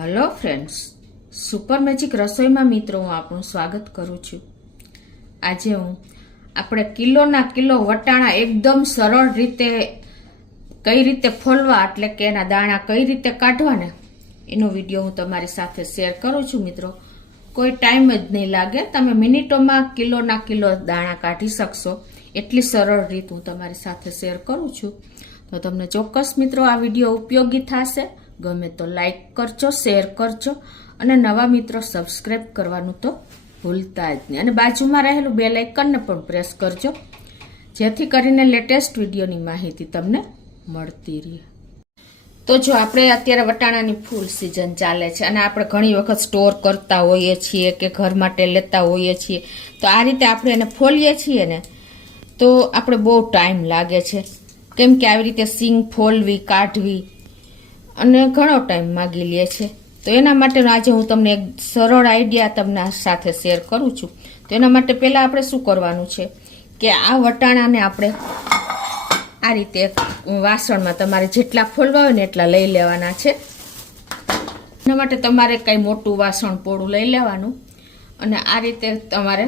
Hello friends, super magic રસોઈમાં મિત્રો હું આપણું સ્વાગત કરું છું. આજે આપણે કિલોના કિલો વટાણા એકદમ સરળ રીતે કઈ રીતે ફોલવા એટલે કે એના દાણા કઈ રીતે કાઢવા ને એનો વિડીયો હું તમારી સાથે શેર કરું છું. મિત્રો, કોઈ ટાઈમ જ નહીં લાગે, તમે મિનિટોમાં કિલોના કિલો દાણા કાઢી શકશો એટલી સરળ રીત હું તમારી સાથે શેર કરું છું. તો તમને ચોક્કસ મિત્રો આ વિડીયો ઉપયોગી થશે. ગમે તો લાઈક કરજો, શેર કરજો અને નવા મિત્રો સબસ્ક્રાઈબ કરવાનું તો ભૂલતા જ નહીં. અને બાજુમાં રહેલું બેલ આઇકનને પણ પ્રેસ કરજો જેથી કરીને લેટેસ્ટ વિડીયોની માહિતી તમને મળતી રહે. તો જો આપણે અત્યારે વટાણાની ફૂલ સિઝન ચાલે છે અને આપણે ઘણી વખત સ્ટોર કરતા હોઈએ છીએ કે ઘર માટે લેતા હોઈએ છીએ, તો આ રીતે આપણે એને ફોલીએ છીએ ને તો આપણે બહુ ટાઈમ લાગે છે, કેમ કે આવી રીતે સિંગ ફોલવી કાઢવી અને ઘણો ટાઈમ માગી લે છે. તો એના માટેનો આજે હું તમને એક સરળ આઈડિયા તમને સાથે શેર કરું છું. તો એના માટે પહેલાં આપણે શું કરવાનું છે કે આ વટાણાને આપણે આ રીતે વાસણમાં તમારે જેટલા ફોલવા હોય ને એટલા લઈ લેવાના છે. એના માટે તમારે કંઈ મોટું વાસણ પોળું લઈ લેવાનું અને આ રીતે તમારે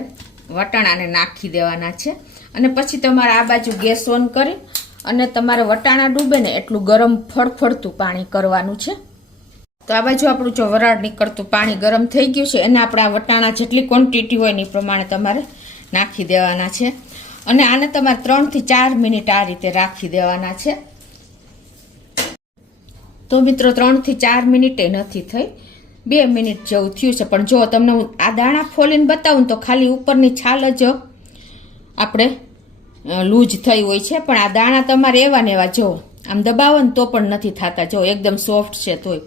વટાણાને નાખી દેવાના છે. અને પછી તમારે આ બાજુ ગેસ ઓન કરી અને તમારે વટાણા ડૂબે ને એટલું ગરમ ફળફળતું પાણી કરવાનું છે. તો આ બાજુ આપણું જો વરાળ નીકળતું પાણી ગરમ થઈ ગયું છે, એને આપણે આ વટાણા જેટલી ક્વોન્ટિટી હોય એ પ્રમાણે તમારે નાખી દેવાના છે. અને આને તમારે 3 થી 4 મિનિટ આ રીતે રાખી દેવાના છે. તો મિત્રો 3 થી 4 મિનિટ નથી થઈ, 2 મિનિટ જેવું થયું છે. પણ જો તમને હું આ દાણા ફોલીને બતાવું તો ખાલી ઉપરની છાલ જ આપણે લૂઝ થઈ હોય છે, પણ આ દાણા તમારે એવા ને એવા જો આમ દબાવો ને તો પણ નથી થતા, જો એકદમ સોફ્ટ છે તોય.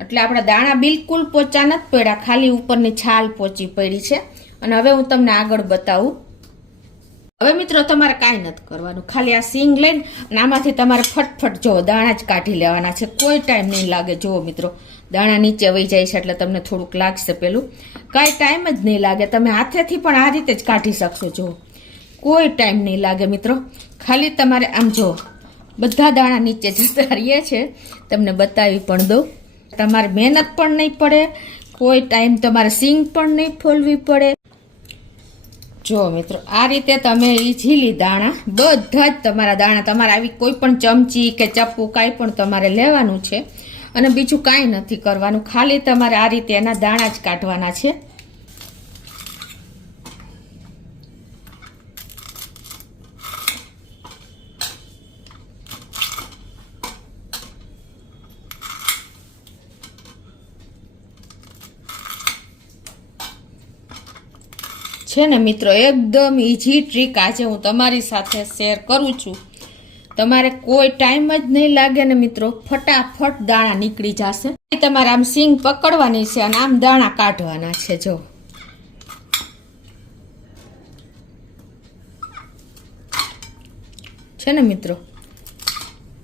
એટલે આપણા દાણા બિલકુલ પોચા નથી પડ્યા, ખાલી ઉપરની છાલ પોચી પડી છે. અને હવે હું તમને આગળ બતાવું. હવે મિત્રો તમારે કાંઈ નથી કરવાનું, ખાલી આ સિંગ લઈને અને આમાંથી તમારે ફટફટ જો દાણા જ કાઢી લેવાના છે. કોઈ ટાઈમ નહીં લાગે. જુઓ મિત્રો, દાણા નીચે વહી જાય છે એટલે તમને થોડુંક લાગશે, પેલું કાંઈ ટાઈમ જ નહીં લાગે. તમે હાથેથી પણ આ રીતે જ કાઢી શકશો. જુઓ, કોઈ ટાઈમ નહીં લાગે મિત્રો. ખાલી તમારે આમ જો બધા દાણા નીચે જતા રહીએ છે, તમને બતાવી પણ દઉં. તમારે મહેનત પણ નહીં પડે, કોઈ ટાઈમ તમારે સિંગ પણ નહીં ફોલવી પડે. જો મિત્રો, આ રીતે તમે ઈઝીલી દાણા બધા જ તમારા દાણા તમારે આવી કોઈ પણ ચમચી કે ચપ્પુ કાંઈ પણ તમારે લેવાનું છે અને બીજું કાંઈ નથી કરવાનું. ખાલી તમારે આ રીતે એના દાણા જ કાઢવાના છે. છે ને મિત્રો, એકદમ ઈઝી ટ્રીક આજે હું તમારી સાથે શેર કરું છું. તમારે કોઈ ટાઈમ જ નહીં લાગે ને મિત્રો, ફટાફટ દાણા નીકળી જશે. તમારે આમ સિંગ પકડવાની છે અને આમ દાણા કાઢવાના છે. જો છે ને મિત્રો,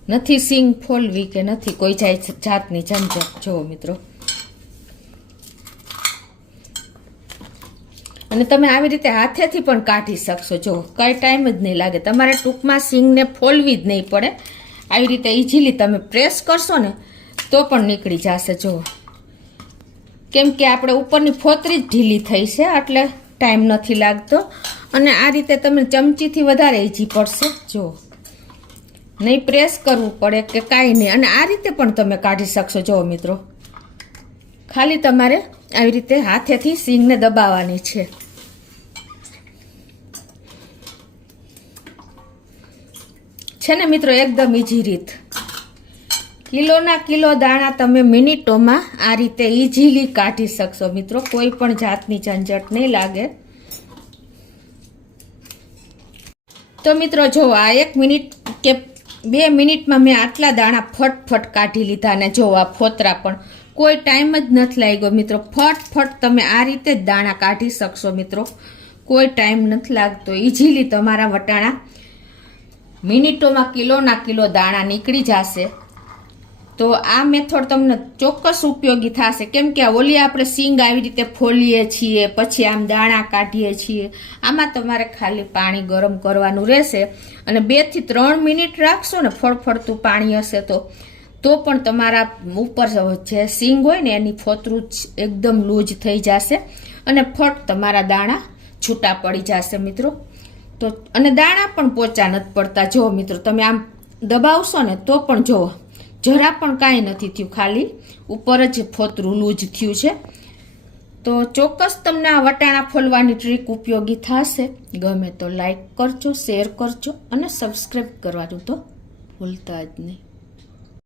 નથી સિંગ ફોલવી કે નથી કોઈ જાતની ઝંઝટ. જો મિત્રો, અને તમે આવી રીતે હાથેથી પણ કાઢી શકશો. જો કઈ ટાઈમ જ નહીં લાગે, તમારે ટૂંકમાં સિંગને ફોલવી જ નહીં પડે. આવી રીતે ઇઝીલી તમે પ્રેસ કરશો ને તો પણ નીકળી જશે. જો કેમ કે આપણે ઉપરની ફોતરી જ ઢીલી થઈ છે એટલે ટાઈમ નથી લાગતો. અને આ રીતે તમે ચમચીથી વધારે ઇઝી પડશે. જો નહીં પ્રેસ કરવું પડે કે કાંઈ નહીં. અને આ રીતે પણ તમે કાઢી શકશો. જો મિત્રો, ખાલી તમારે આવી રીતે હાથેથી સિંગને દબાવવાની છે. છે ને મિત્રો, એકદમ ઈઝી રીત. કિલોના કિલો દાણા તમે મિનિટોમાં આ રીતે ઈઝીલી કાઢી શકશો મિત્રો. કોઈ પણ જાતની ઝંઝટ નહીં લાગે. તો મિત્રો જો આ 1 મિનિટ કે 2 મિનિટમાં મેં આટલા દાણા ફટફટ કાઢી લીધા. અને જો આ ફોતરા પણ કોઈ ટાઈમ જ નથી લાગ્યો મિત્રો. ફટફટ તમે આ રીતે જ દાણા કાઢી શકશો મિત્રો. કોઈ ટાઈમ નથી લાગતો. ઈઝીલી તમારા વટાણા મિનિટોમાં કિલોના કિલો દાણા નીકળી જશે. તો આ મેથડ તમને ચોક્કસ ઉપયોગી થશે, કેમ કે ઓલી આપણે સિંગ આવી રીતે ફોલીએ છીએ પછી આમ દાણા કાઢીએ છીએ. આમાં તમારે ખાલી પાણી ગરમ કરવાનું રહેશે અને 2 થી 3 મિનિટ રાખશો ને ફળફળતું પાણી હશે તો પણ તમારા ઉપર જે સીંગ હોય ને એની ફોતરું એકદમ લૂઝ થઈ જશે અને ફટ તમારા દાણા છૂટા પડી જશે મિત્રો. તો અને દાણા પણ પોચા નથી પડતા. જો મિત્રો તમે આમ દબાવશો ને તો પણ જુઓ જરા પણ કાંઈ નથી થયું, ખાલી ઉપર જ ફોતરું લૂઝ થયું છે. તો ચોક્કસ તમને આ વટાણા ફોલવાની ટ્રીક ઉપયોગી થશે. ગમે તો લાઈક કરજો, શેર કરજો અને સબસ્ક્રાઈબ કરવાનું તો ભૂલતા જ નહીં.